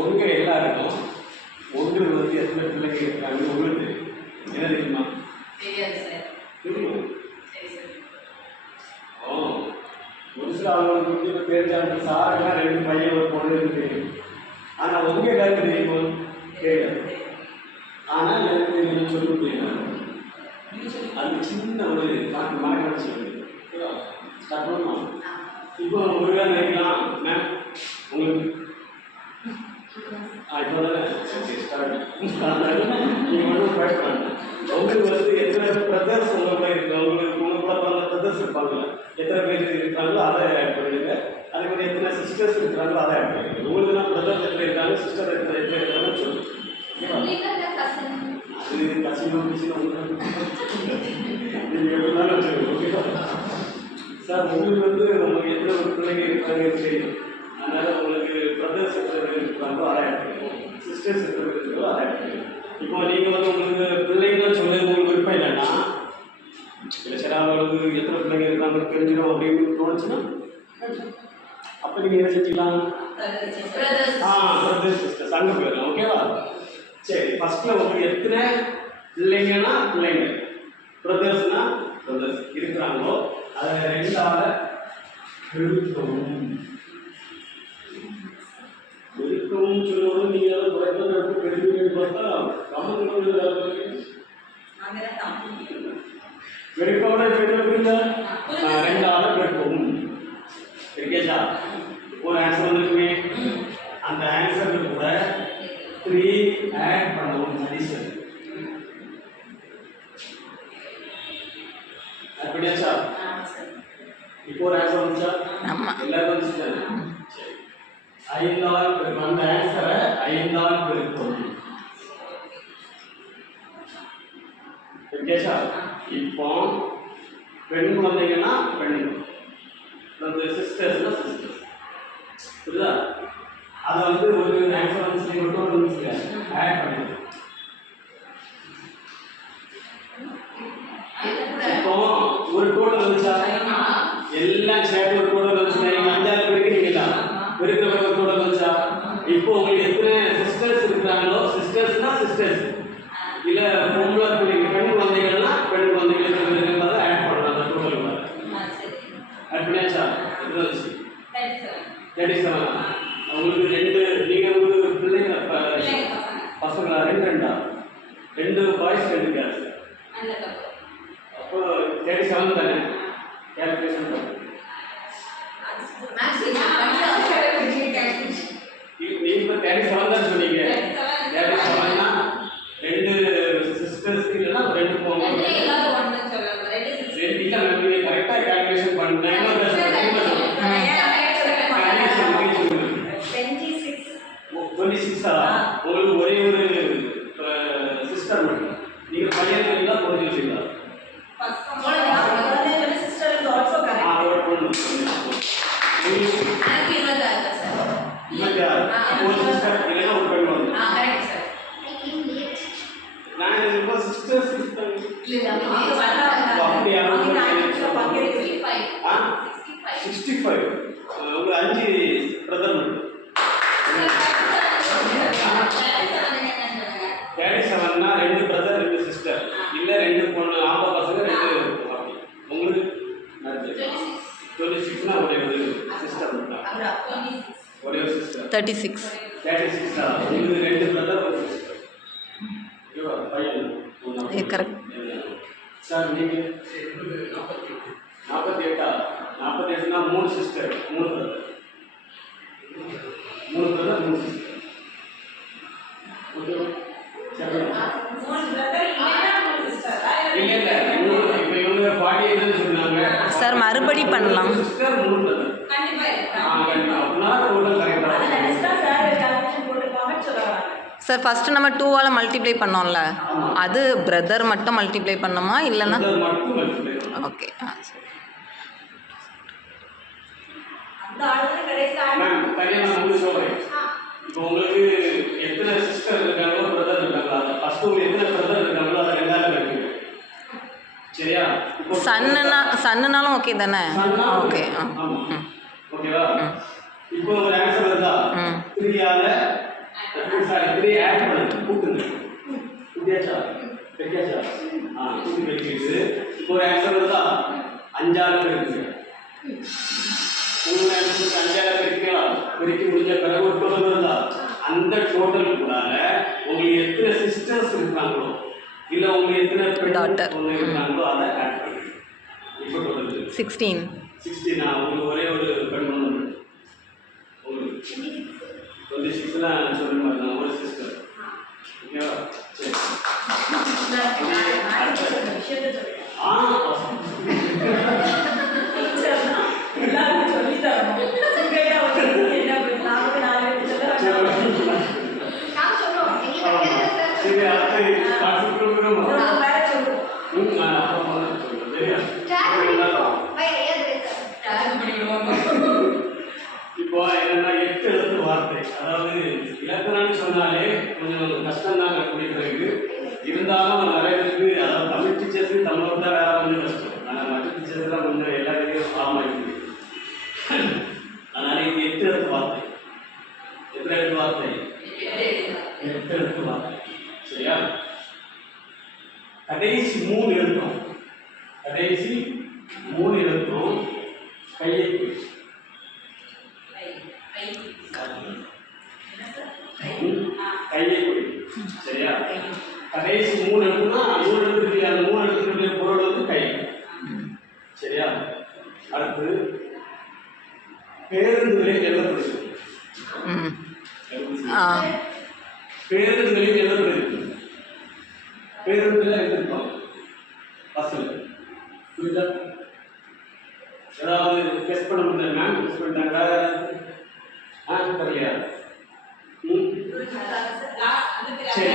உங்க எல்லாருக்கும் உங்களுக்கு வந்து எத்தனை பிள்ளைங்க இருக்காங்கன்னு உங்களுக்கு தெரியும் என்ன தெரியுமா? தெரியாது சார். தெரியும்? சரி சார். ஓ ஒரு சில அவங்களுக்கு வந்து இப்போ தெரிஞ்சாங்க சாருன்னா ரெண்டு பையன் ஒரு பொண்ணு தெரியும் ஆனால் உங்க எல்லாருக்கும் தெரியுமா? தெரியாது. ஆனால் எனக்கு தெரியும் சொல்ல முடியும்? அது சின்ன ஒரு கணக்கு மனக்கணக்கு சொல்லுங்க ஸ்டார்ட் இப்போ வேலை நினைக்கலாம் மேம் உங்களுக்கு ஆ இப்போ தானே சரி ஸ்டார்ட் நீங்கள் மட்டும் ஃபைட் பண்ணணும் உங்களுக்கு வந்து எத்தனை பிரதர்ஸ் உங்களுக்குள்ள இருக்கு உங்களுக்கு உங்களுக்குள்ள பல பிரதர்ஸ் இருப்பாங்கல்ல எத்தனை பேர் இருக்காங்களோ அதை ஆட் பண்ணிடுங்க அதே மாதிரி எத்தனை சிஸ்டர்ஸ் இருக்கிறாங்களோ அதை ஆட் பண்ணிடுங்க உங்களுக்கு தான் பிரதர்ஸ் எத்தனை இருக்காங்க சிஸ்டர் எத்தனை எத்தனை இருக்காங்கன்னு சொல்லுங்க ஓகேவா? அது கசினோ கிசினோ நீங்கள் எப்படினாலும் வச்சுக்கோங்க ஓகேவா சார் உங்களுக்கு வந்து உங்களுக்கு எத்தனை ஒரு பிள்ளைங்க இருக்காங்கன்னு தெரியும் அதனால உங்களுக்கு பிரதர்ஸ் எத்தனை பேர் இருக்காங்களோ அதை ஆட் பண்ணிடுங்க சிஸ்டர்ஸ் எத்தனை பேர் இருக்காங்களோ அதை ஆட் பண்ணிடுங்க இப்போ நீங்கள் வந்து உங்களுக்கு பிள்ளைங்கன்னு சொல்லி உங்களுக்கு விருப்பம் இல்லைன்னா இல்லை சரி அவங்களுக்கு எத்தனை பிள்ளைங்க இருக்காங்க தெரிஞ்சிடும் அப்படின்னு தோணுச்சுன்னா அப்போ நீங்கள் என்ன செஞ்சுக்கலாம்? ஆ பிரதர்ஸ் சிஸ்டர்ஸ் போயிடலாம் ஓகேவா சரி ஃபர்ஸ்ட்ல உங்களுக்கு எத்தனை பிள்ளைங்கன்னா பிள்ளைங்க? பிரதர்ஸ்னா பிரதர்ஸ் இருக்கிறாங்களோ அதில் ரெண்டால பெருக்கவும் பெருக்கவும் சொல்லும்போது நீங்கள் அதை குறைக்கிறது எடுத்து பார்த்தா கம்மன் பெருக்கோட பெருக்க புரியுதா ஆ, ரெண்டால பெருக்கவும் இருக்கேஷா ஒரு ஆன்சர் வந்துருக்குமே அந்த ஆன்சருக்கு கூட த்ரீ ஆட் பண்ணவும் அடிஷன் அப்படியாச்சா இப்போ ஒரு ஆன்சர் வந்துச்சா. எல்லாரும் வந்துச்சு ஐந்தால் அந்த ஆன்சரை ஐந்தால் பெருக்கும் இருக்கேஷா இப்போ பெண் குழந்தைங்கன்னா பெண் அந்த சிஸ்டர்ஸ்னா சிஸ்டர்ஸ் புரியுதா அதை வந்து ஒரு ஆன்சர் வந்து சொல்லி மட்டும் ஒரு நிமிஷம் ஆட் பண்ணிடுங்க இப்போ ஒரு டோட்டல் வந்துச்சா எல்லாம் சேர்த்து ஒரு டோட்டல் வந்துச்சு நீங்க அஞ்சாறு பெருக்கிறீங்களா பெருக்கிற ஒரு டோட்டல் வந்துச்சா இப்போ உங்களுக்கு எத்தனை சிஸ்டர்ஸ் இருக்கிறாங்களோ சிஸ்டர்ஸ்னா சிஸ்டர்ஸ் இல்ல பொம்பளை பிள்ளைங்க பெண் குழந்தைகள்னா பெண் குழந்தைகள் எத்தனை பேர் இருக்கிறத ஆட் பண்ணலாம் அந்த டோட்டல் வந்துச்சு தேர்ட்டி செவன் உங்களுக்கு ரெண்டு நீங்க உங்களுக்கு பிள்ளைங்க பசங்களா? ரெண்டு ரெண்டா? ரெண்டு பாய்ஸ் ரெண்டு கேர்ள்ஸ் அப்போ தேர்ட்டி செவன் தானே? கேல்குலேஷன் நீ இப்போ தேர்ட்டி செவன் correct. சார் நீங்கள் நாற்பத்தி எட்டா நாற்பத்தி எட்டுனா மூணு சிஸ்டர் மூணு பிரதர் மூணு பிரதர் மூணு சிஸ்டர் ஓகேவா சரி இல்ல இல்ல மூணு இப்போ இவங்க ஃபார்ட்டி எயிட்னு சொன்னாங்க சார் மறுபடி பண்ணலாம் சிஸ்டர் மூணு பிரதர் ஆ கண்டிப்பா அப்படின்னா டோட்டல் கரெக்டாக சார் ஃபஸ்ட்டு நம்ம டூவால் மல்டிப்ளை பண்ணோம்ல. அது பிரதர் மட்டும் மல்டிப்ளை பண்ணோமா இல்லைன்னா? ஓகே ஆ சரி. சன்னுனா சன்னுனாலும் ஓகே தானே? ஓகே ஆ. ஓகேவா ம். இப்போ ஒரு ஆன்சர் வருதா ம். த்ரீயால சார் இப்படி ஆட் பண்ணுங்க. கூட்டுங்க குட்டியாச்சா பெரியாச்சா ஆ கூட்டி பெருக்கிட்டு ஒரு ஆன்சர் வருதா? அஞ்சாறு பெருக்குங்க மூணு ஆன்சருக்கு அஞ்சாறு பெருக்கலாம் பெருக்கி முடிஞ்ச பிறகு உட்பொருள் வருதா? அந்த டோட்டலுக்குள்ளால உங்களுக்கு எத்தனை சிஸ்டர்ஸ் இருக்காங்களோ இல்லை உங்களுக்கு எத்தனை டாட்டர் இருக்காங்களோ அதை ஆட் பண்ணுங்க. இப்போ டோட்டல் சிக்ஸ்டீன் சிக்ஸ்டீனா உங்களுக்கு ஒரே ஒரு Thank you. anh. மூணு எழுத்தும் கையை கெஸ் பண்ண முடியல மேம் கெஸ் பண்ணிட்டாங்களா ஆ சரியா. ம். சரி.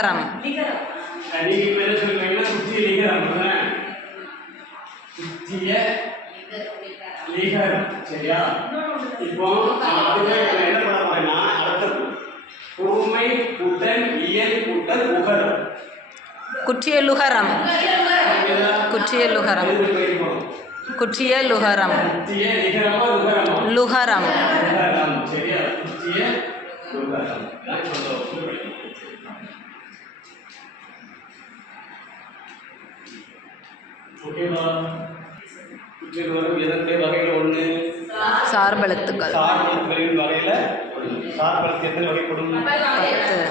लिकरम यानी कि पहले सुन लेंगे सुत्ती लिकरम है सुत्ती है लिकरम சரியா இப்போ அதுக்கு நம்ம என்ன பண்ண போறோம்னா அடுத்து கூர்மை கூட்டல் இயல் கூட்டல் உகரம் குற்றியலுகரம் குற்றியலுகரம் குற்றிய லுகரம் லுகரம் சரியா குற்றிய லுகரம் ஓகேவா சுற்றில் வரும் எதற்கு வகையில் ஒன்று? சார்பலத்துக்கள் சார்பலத்துகளின் வகையில் சார்பலத்து எத்தனை வகைப்படும்?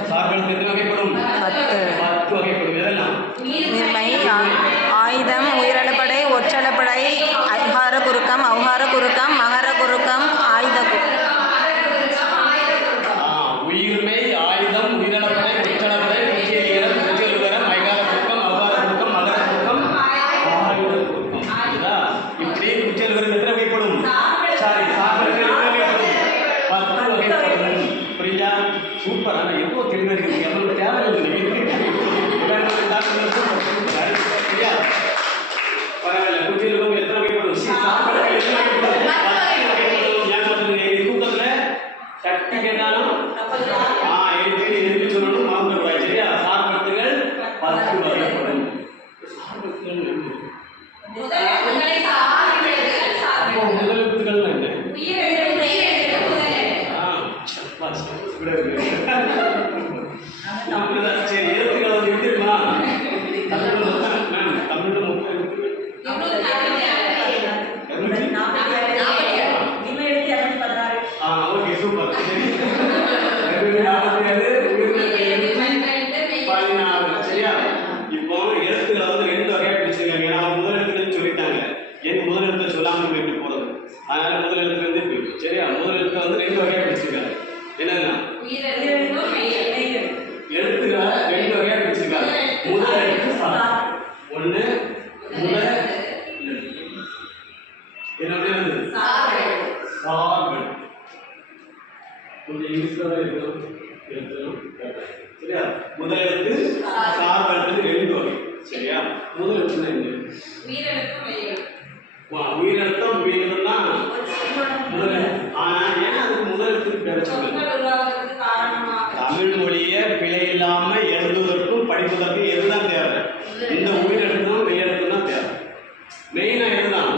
சார்பலத்து எத்தனை வகைப்படும்? பத்து. பத்து வகைப்படும். எதெல்லாம் நிர்மை ஆயுதம் உயிரலப்படை ஒற்றலப்படை அகார குறுக்கம் அவுகார குறுக்கம் மகர குறுக்கம் ஆயுத உயிர்மை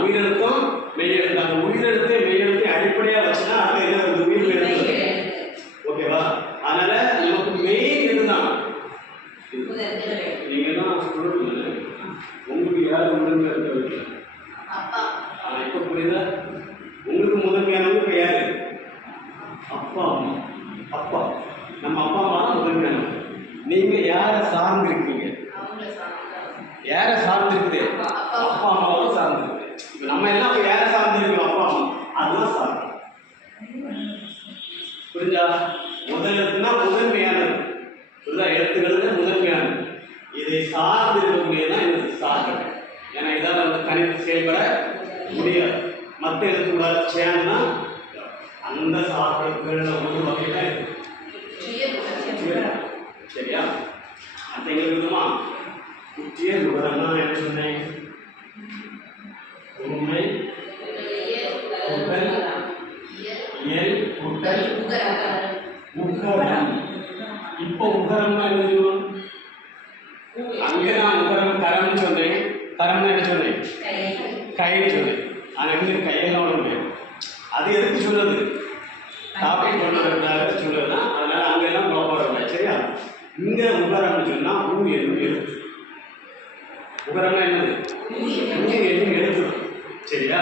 உயிரெழுத்தும் மெய்யெழுத்து. அந்த உயிரெழுத்தை மெய்யெழுத்தை அடிப்படையாக வச்சுன்னா அடுத்து என்ன வருது? உயிர் எழுத்து ஓகேவா? புரிஞ்சா? முதல் எழுத்துனா முதன்மையானது. புரிஞ்சா? எழுத்துக்கிறது முதன்மையானது. இதை சார்ந்து இருக்கக்கூடியது தான் எனக்கு சார்பு ஏன்னா இதால் நம்ம கணிப்பு செயல்பட முடியாது. மற்ற எழுத்துக்கூடாது சேனா அந்த சார்புகள் ஒரு வகையில் சரியா? மற்ற எங்களுக்கு இருக்குமா முற்றிய விவரம்னா என்ன சொன்னேன்? உண்மை எல் கூட்டல் முக்கோணம் இப்போ உகரம்னா என்ன அங்கே நான் உகரம் கரம்னு சொன்னேன். கரம்னா என்ன சொன்னேன்? கைன்னு சொன்னேன். ஆனால் இங்கே கையெல்லாம் ஒன்று அது எதுக்கு சொல்லுது டாபிக் பண்ணுறதுனால அதனால அதனால் அங்கெல்லாம் குழப்பம் சரியா? இங்க உகரம்னு சொன்னா ஊ எதுவும் எழுத்து. உகரம்னா என்னது? இங்கே எதுவும் எழுத்து. சரியா?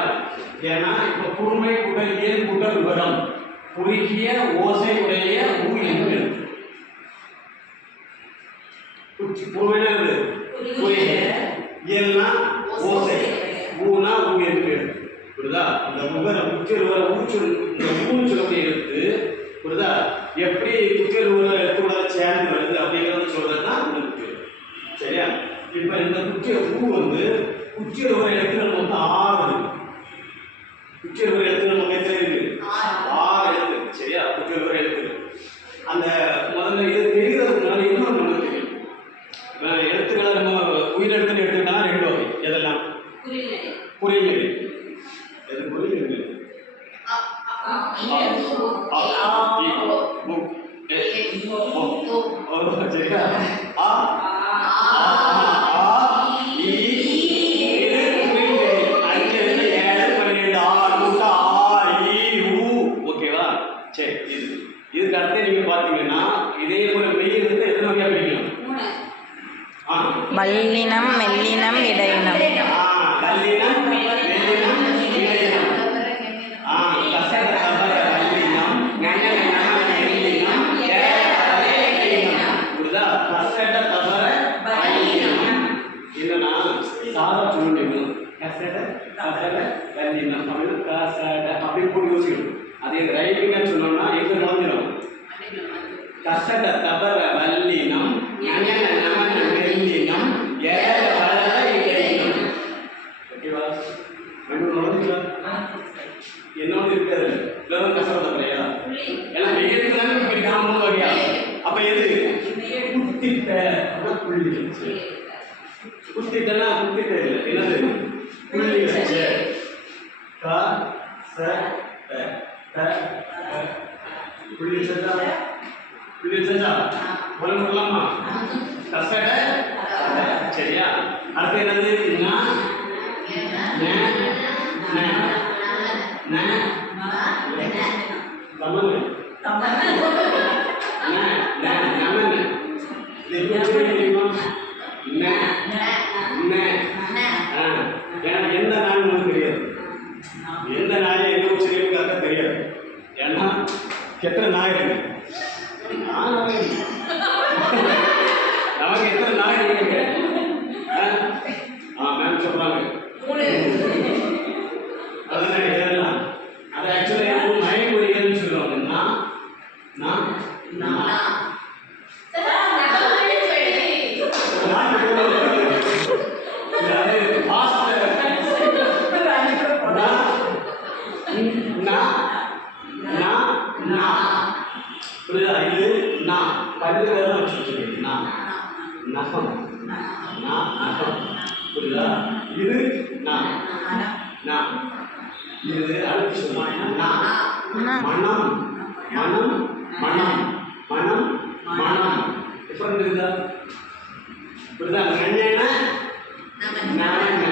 ஏன்னா இப்ப குறுமை குடல் ஏன் குடல் வரும்? குறுகிய ஓசை அதுல மல்லினம் மெல்லினம் இடையினம். 나만 해? 나만 மனம். மனம். மனம். மனம். மனம். டிஃபரெண்ட் இருக்குதா புரியுதா? நன்னெண்ண